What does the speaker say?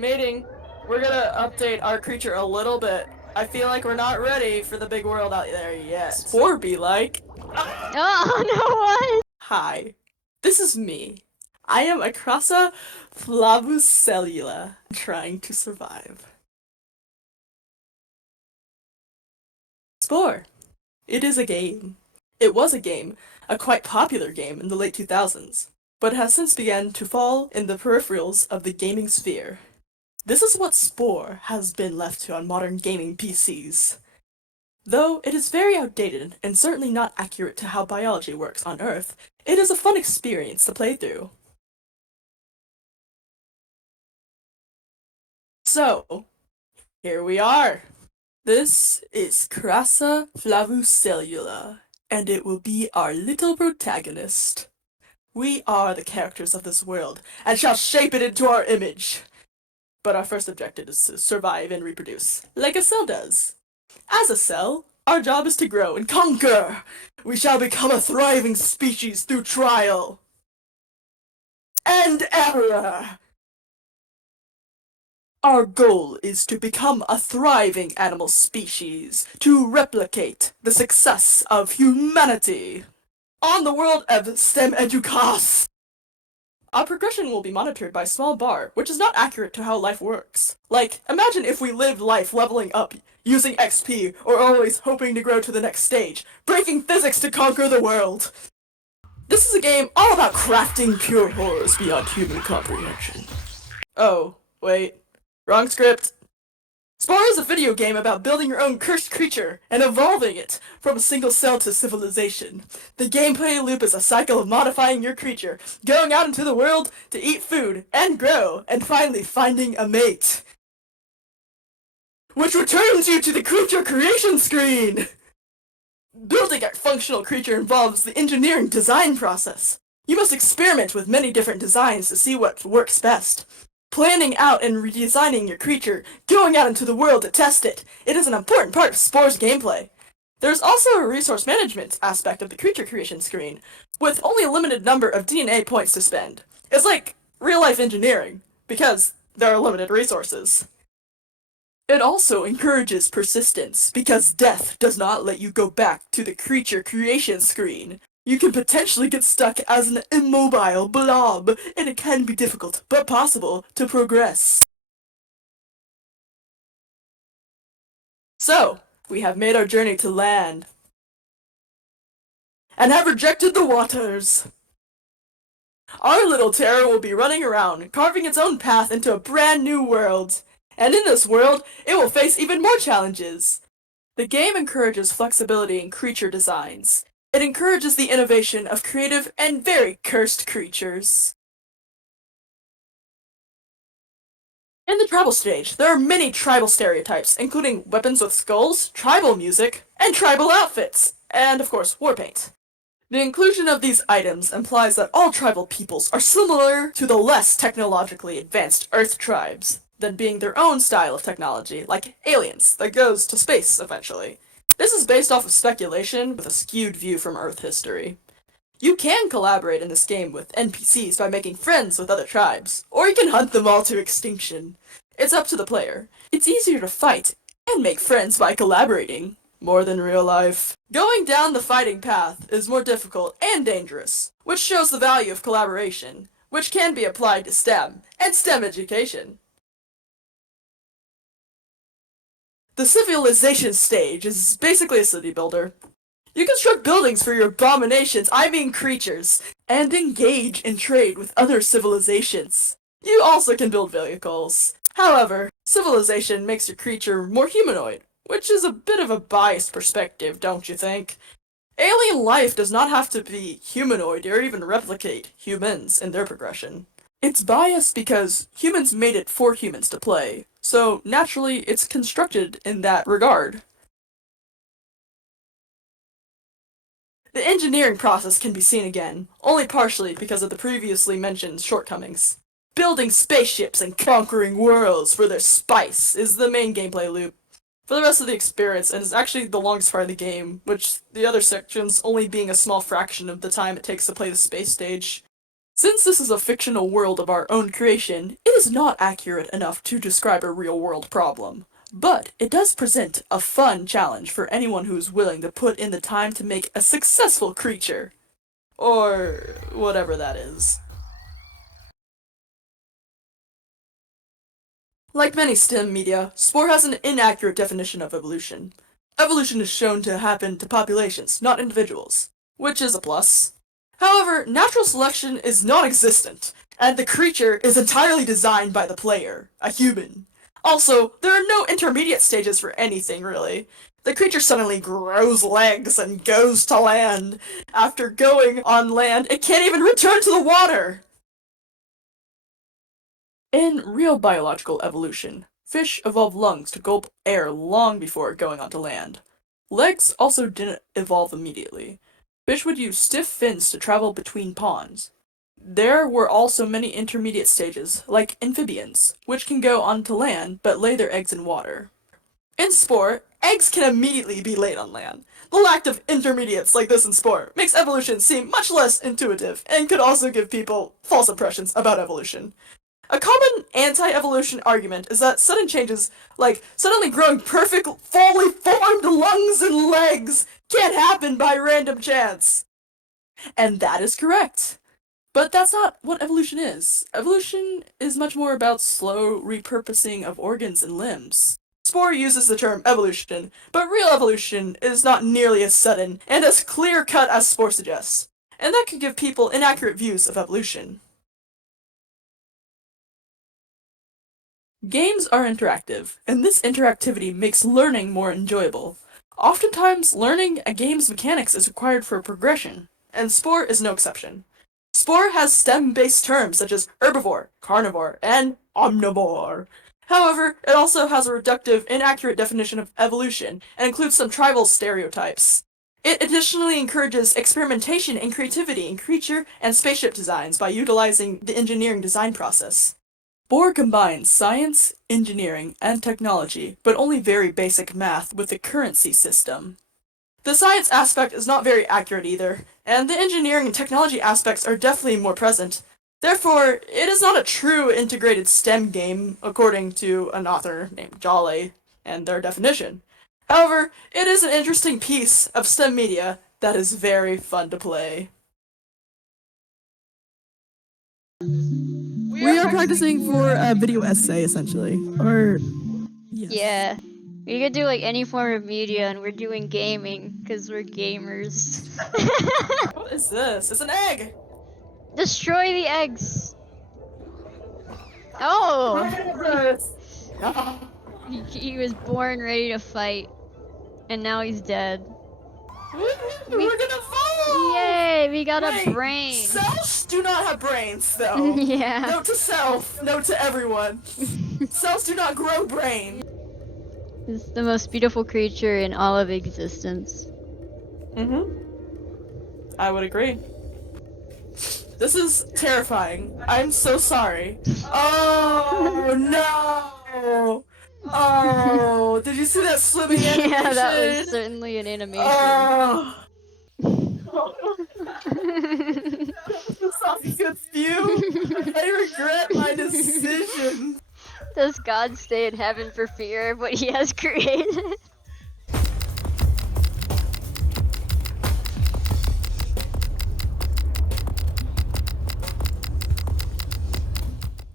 Mating, we're gonna update our creature a little bit. I feel like we're not ready for the big world out there yet. Spore be like. Oh, no, what? Hi, this is me. I am a Crassa flavucellula trying to survive. Spore. It is a game. It was a game, a quite popular game in the late 2000s, but has since begun to fall in the peripherals of the gaming sphere. This is what Spore has been left to on modern gaming PCs. Though it is very outdated and certainly not accurate to how biology works on Earth, it is a fun experience to play through. So, here we are. This is Crassa flavucellula, and it will be our little protagonist. We are the characters of this world, and shall shape it into our image. But our first objective is to survive and reproduce, like a cell does. As a cell, our job is to grow and conquer. We shall become a thriving species through trial and error. Our goal is to become a thriving animal species, to replicate the success of humanity on the world of STEM educas. Our progression will be monitored by a small bar, which is not accurate to how life works. Like, imagine if we lived life leveling up, using XP, or always hoping to grow to the next stage, breaking physics to conquer the world. This is a game all about crafting pure horrors beyond human comprehension. Oh, wait. Wrong script. Spore is a video game about building your own cursed creature and evolving it from a single cell to civilization. The gameplay loop is a cycle of modifying your creature, going out into the world to eat food and grow, and finally finding a mate. Which returns you to the creature creation screen! Building a functional creature involves the engineering design process. You must experiment with many different designs to see what works best. Planning out and redesigning your creature, going out into the world to test it. It is an important part of Spore's gameplay. There's also a resource management aspect of the creature creation screen, with only a limited number of DNA points to spend. It's like real-life engineering, because there are limited resources. It also encourages persistence, because death does not let you go back to the creature creation screen. You can potentially get stuck as an immobile blob, and it can be difficult, but possible, to progress. So, we have made our journey to land, and have rejected the waters. Our little terror will be running around, carving its own path into a brand new world. And in this world, it will face even more challenges. The game encourages flexibility in creature designs. It encourages the innovation of creative and very cursed creatures. In the tribal stage, there are many tribal stereotypes, including weapons with skulls, tribal music, and tribal outfits, and of course, war paint. The inclusion of these items implies that all tribal peoples are similar to the less technologically advanced Earth tribes, than being their own style of technology, like aliens, that goes to space, eventually. This is based off of speculation with a skewed view from Earth history. You can collaborate in this game with NPCs by making friends with other tribes, or you can hunt them all to extinction. It's up to the player. It's easier to fight and make friends by collaborating, more than real life. Going down the fighting path is more difficult and dangerous, which shows the value of collaboration, which can be applied to STEM and STEM education. The civilization stage is basically a city builder. You construct buildings for your abominations, I mean creatures, and engage in trade with other civilizations. You also can build vehicles. However, civilization makes your creature more humanoid, which is a bit of a biased perspective, don't you think? Alien life does not have to be humanoid or even replicate humans in their progression. It's biased because humans made it for humans to play, so naturally it's constructed in that regard. The engineering process can be seen again, only partially because of the previously mentioned shortcomings. Building spaceships and conquering worlds for their spice is the main gameplay loop. For the rest of the experience, and is actually the longest part of the game, which the other sections only being a small fraction of the time it takes to play the space stage. Since this is a fictional world of our own creation, it is not accurate enough to describe a real-world problem, but it does present a fun challenge for anyone who's willing to put in the time to make a successful creature. Or whatever that is. Like many STEM media, Spore has an inaccurate definition of evolution. Evolution is shown to happen to populations, not individuals, which is a plus. However, natural selection is non-existent, and the creature is entirely designed by the player, a human. Also, there are no intermediate stages for anything, really. The creature suddenly grows legs and goes to land. After going on land, it can't even return to the water! In real biological evolution, fish evolved lungs to gulp air long before going onto land. Legs also didn't evolve immediately. Fish would use stiff fins to travel between ponds. There were also many intermediate stages, like amphibians, which can go onto land but lay their eggs in water. In Spore, eggs can immediately be laid on land. The lack of intermediates like this in Spore makes evolution seem much less intuitive and could also give people false impressions about evolution. A common anti-evolution argument is that sudden changes, like suddenly growing perfect, fully formed lungs and legs, can't happen by random chance. And that is correct. But that's not what evolution is. Evolution is much more about slow repurposing of organs and limbs. Spore uses the term evolution, but real evolution is not nearly as sudden and as clear-cut as Spore suggests, and that could give people inaccurate views of evolution. Games are interactive, and this interactivity makes learning more enjoyable. Oftentimes, learning a game's mechanics is required for progression, and Spore is no exception. Spore has STEM-based terms such as herbivore, carnivore, and omnivore. However, it also has a reductive, inaccurate definition of evolution and includes some tribal stereotypes. It additionally encourages experimentation and creativity in creature and spaceship designs by utilizing the engineering design process. Spore combines science, engineering, and technology, but only very basic math with the currency system. The science aspect is not very accurate either, and the engineering and technology aspects are definitely more present. Therefore, it is not a true integrated STEM game, according to an author named Jolly and their definition. However, it is an interesting piece of STEM media that is very fun to play. We are practicing for a video essay, essentially. Or, yes. Yeah. We could do like any form of media, and we're doing gaming because we're gamers. What is this? It's an egg! Destroy the eggs. Oh! He was born ready to fight, and now he's dead. We're gonna fall! Yay! We got Wait, a brain. Cells do not have brains, though. Yeah. Note to self, note to everyone. Cells do not grow brains. It's the most beautiful creature in all of existence. I would agree. This is terrifying. I'm so sorry. Oh no! Oh, did you see that swimming animation? Yeah, that was certainly an animation. Oh. That was such a good view. I regret my decision. Does God stay in heaven for fear of what he has created?